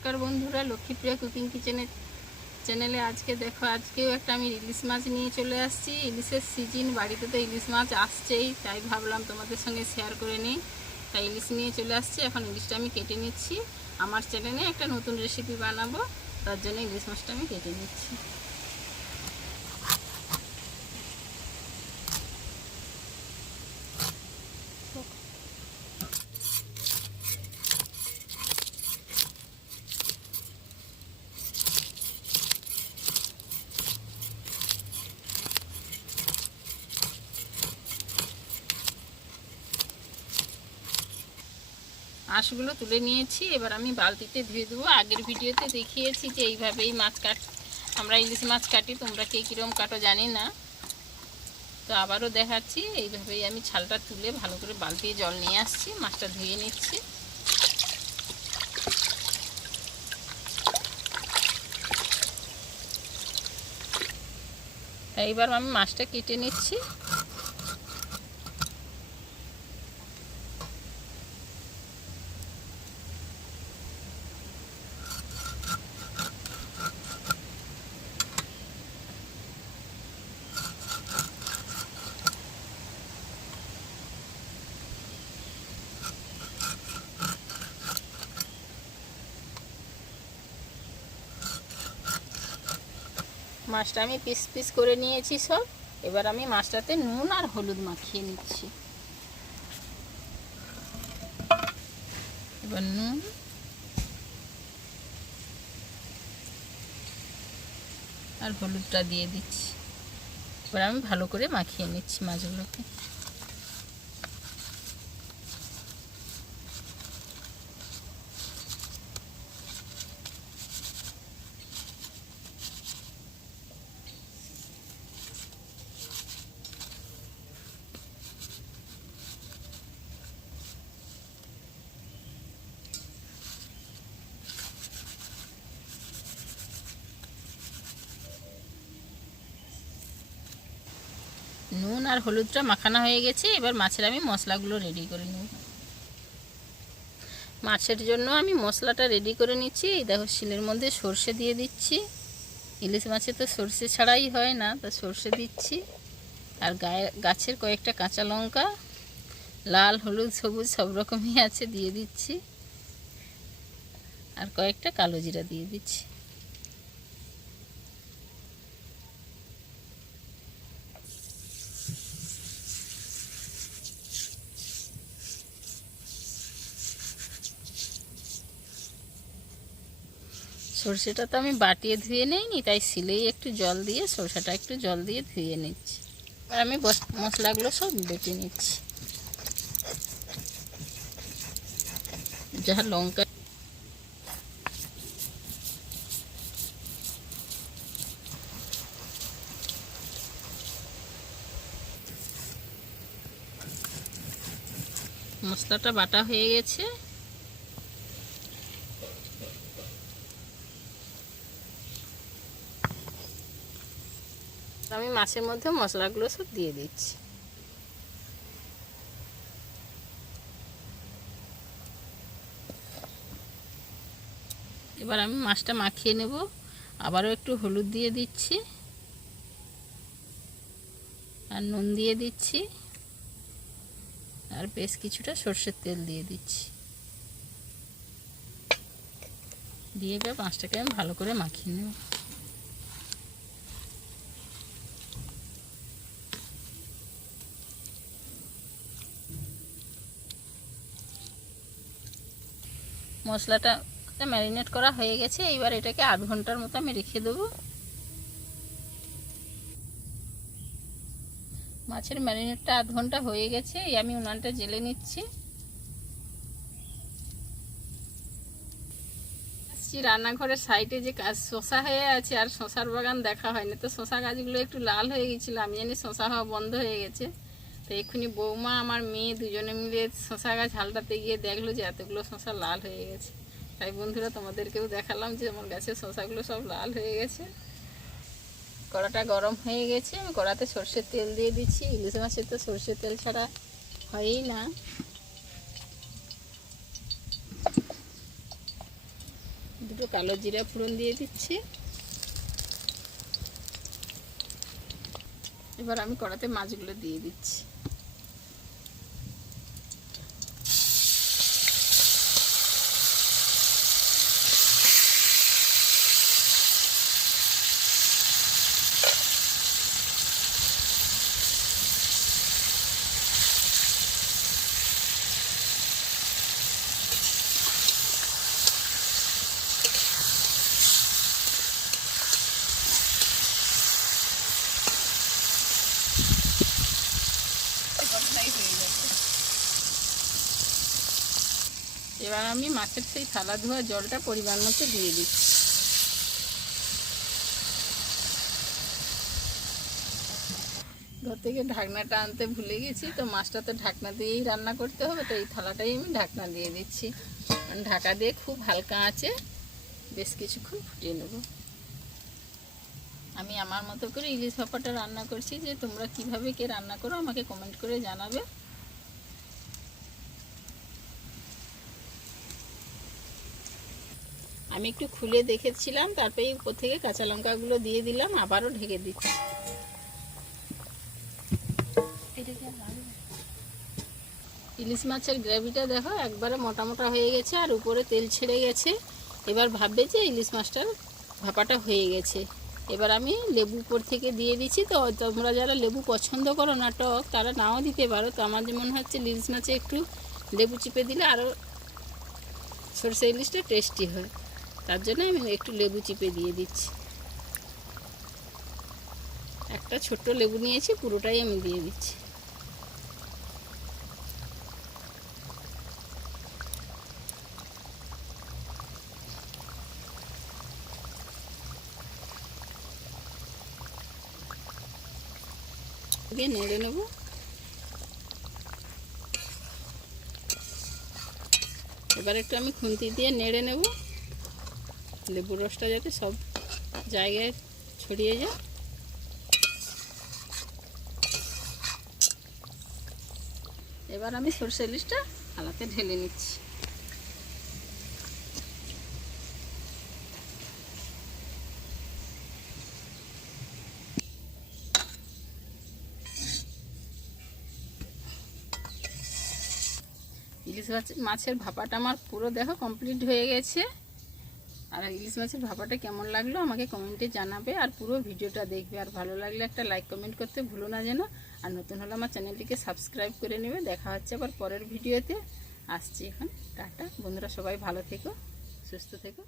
নমস্কার বন্ধুরা, লক্ষ্মীপ্রিয়া কুকিং কিচেনের চ্যানেলে আজকেও একটা আমি ইলিশ মাছ নিয়ে চলে আসছি। ইলিশের সিজন, বাড়িতে তো ইলিশ মাছ আসছেই, তাই ভাবলাম তোমাদের সঙ্গে শেয়ার করে নিই। তাই ইলিশ নিয়ে চলে আসছি। এখন ইলিশটা আমি কেটে নিচ্ছি। আমার চ্যানেলে একটা নতুন রেসিপি বানাবো, তার জন্য ইলিশ মাছটা আমি কেটে নিচ্ছি। আঁশগুলো তুলে নিয়েছি, এবার আমি বালতিতে ধুয়ে দেবো। আগের ভিডিওতে দেখিয়েছি যে এইভাবেই আমরা ইলিশ মাছ কাটি, তোমরা কে কীরকম কাটো জানি না, তো আবারও দেখাচ্ছি। এইভাবেই আমি ছালটা তুলে ভালো করে বালতিতে জল নিয়ে আসছি, মাছটা ধুয়ে নিচ্ছি। এইবার আমি মাছটা কেটে নিচ্ছি। মাছটা আমি পিস পিস করে নিয়েছি সব। এবার আমি মাছটাতে নুন আর হলুদ মাখিয়ে নিচ্ছি। এবার নুন আর হলুদটা দিয়ে দিচ্ছি। এবার আমি ভালো করে মাখিয়ে নিচ্ছি মাছগুলোকে। নুন আর হলুদটা মাখানো হয়ে গেছে। এবার মাছের আমি মশলাগুলো রেডি করে নেব। মাছের জন্য আমি মশলাটা রেডি করে নিচ্ছি। এই দেখো, শিলের মধ্যে সর্ষে দিয়ে দিচ্ছি। ইলিশ মাছে তো সর্ষে ছাড়াই হয় না, তা সর্ষে দিচ্ছি। আর গাছের কয়েকটা কাঁচা লঙ্কা, লাল, হলুদ, সবুজ সব রকমই আছে, দিয়ে দিচ্ছি। আর কয়েকটা কালো জিরা দিয়ে দিচ্ছি। সর্ষেটা তো আমি বাটিয়ে ধুয়ে নিইনি, তাই শিলেই একটু জল দিয়ে, সর্ষেটা একটু জল দিয়ে ধুয়ে নিচ্ছি। আর আমি মশলাগুলো সব বেটে নিচ্ছি। যা লঙ্কা, মশলাটা বাটা হয়ে গেছে। আমি মাছের মধ্যে মশলাগুলো সব দিয়ে দিচ্ছি। এবার আমি মাছটা মাখিয়ে নেব। আবারও একটু হলুদ দিয়ে দিচ্ছি আর নুন দিয়ে দিচ্ছি আর বেশ কিছুটা সর্ষের তেল দিয়ে দিচ্ছি। দিয়ে এবার মাছটাকে আমি ভালো করে মাখিয়ে নেব। মশলাটা ম্যারিনেট করা হয়ে গেছে। এইবার এটাকে 8 ঘন্টার মতো আমি রেখে দেবো। মাছের ম্যারিনেটটা 8 ঘন্টা হয়ে গেছে। এই আমি উনানটা জেলে নিচ্ছি। রান্নাঘরের সাইডে যে শশা হয়ে আছে, আর শশার বাগান দেখা হয়নি, তো শশা গাছগুলো একটু লাল হয়ে গেছিলো। আমি জানি শশা হওয়া বন্ধ হয়ে গেছে, তো এক্ষুনি বৌমা আমার মেয়ে দুজনে মিলে শশা গাছ হালটাতে গিয়ে দেখলো যে এতগুলো শশা লাল হয়ে গেছে। তাই বন্ধুরা, তোমাদেরকেও দেখালাম যে আমার গাছের শশাগুলো সব লাল হয়ে গেছে। কড়াটা গরম হয়ে গেছে। আমি কড়াতে সর্ষের তেল দিয়ে দিচ্ছি। ইলিশ মাছের তো সর্ষের তেল ছাড়া হয়ই না। দুটো কালো জিরা ফোড়ন দিয়ে দিচ্ছি। এবার আমি কড়াতে মাছগুলো দিয়ে দিচ্ছি। এবার আমি মাছের সেই থালা ধোয়া জলটা পরিমাণ মতো দিয়ে দিচ্ছি। ঘর থেকে ঢাকনাটা আনতে ভুলে গেছি, তো মাছটা তো ঢাকনা দিয়েই রান্না করতে হবে, তো এই থালাটাই আমি ঢাকনা দিয়ে দিচ্ছি। ঢাকা দিয়ে খুব হালকা আঁচে বেশ কিছুক্ষণ ফুটিয়ে নেব। আমি আমার মতো করে ইলিশ ভাপাটা রান্না করছি, যে তোমরা কিভাবে কে রান্না করো আমাকে কমেন্ট করে জানাবে। আমি একটু খুলে দেখেছিলাম, তারপরে উপর থেকে কাঁচা লঙ্কাগুলো দিয়ে দিলাম, আবারও ঢেকে দিচ্ছি। ইলিশ মাছের গ্রেভিটা দেখো একবারে মোটা মোটা হয়ে গেছে আর উপরে তেল ছেড়ে গেছে। এবার ভাববে যে ইলিশ মাছটার ভাপাটা হয়ে গেছে। এবার আমি লেবু উপর থেকে দিয়ে দিচ্ছি। তো তোমরা যারা লেবু পছন্দ করো না টক, তারা নাও দিতে পারো। তো আমার মনে হচ্ছে ইলিশ মাছে একটু লেবু চিপে দিলে আরও সরষে ইলিশটা টেস্টি হয়, তার জন্য আমি একটু লেবু চিপে দিয়ে দিচ্ছি। একটা ছোট্ট লেবু নিয়েছি, পুরোটাই আমি দিয়ে দিচ্ছি। দিয়ে নেড়ে নেব। এবার একটু আমি খুন্তি দিয়ে নেড়ে নেব, লেবুর রসটা যাতে সব জায়গায় ছড়িয়ে যায়। এবার আমি সরষে ইলিশটা থালাতে ঢেলে নিচ্ছি। ইলিশ মাছের ভাপাটা আমার পুরো দেখো কমপ্লিট হয়ে গেছে। আর ইলিশ মাছের ভাপাটা কেমন লাগলো আমাকে কমেন্টে জানাবে, আর পুরো ভিডিওটা দেখবে। আর ভালো লাগলে একটা লাইক কমেন্ট করতে ভুলো না যেন। আর নতুন হলে আমার চ্যানেলটিকে সাবস্ক্রাইব করে নেবে। দেখা হচ্ছে আবার পরের ভিডিওতে। আসছি এখন, টাটা বন্ধুরা, সবাই ভালো থেকো, সুস্থ থেকো।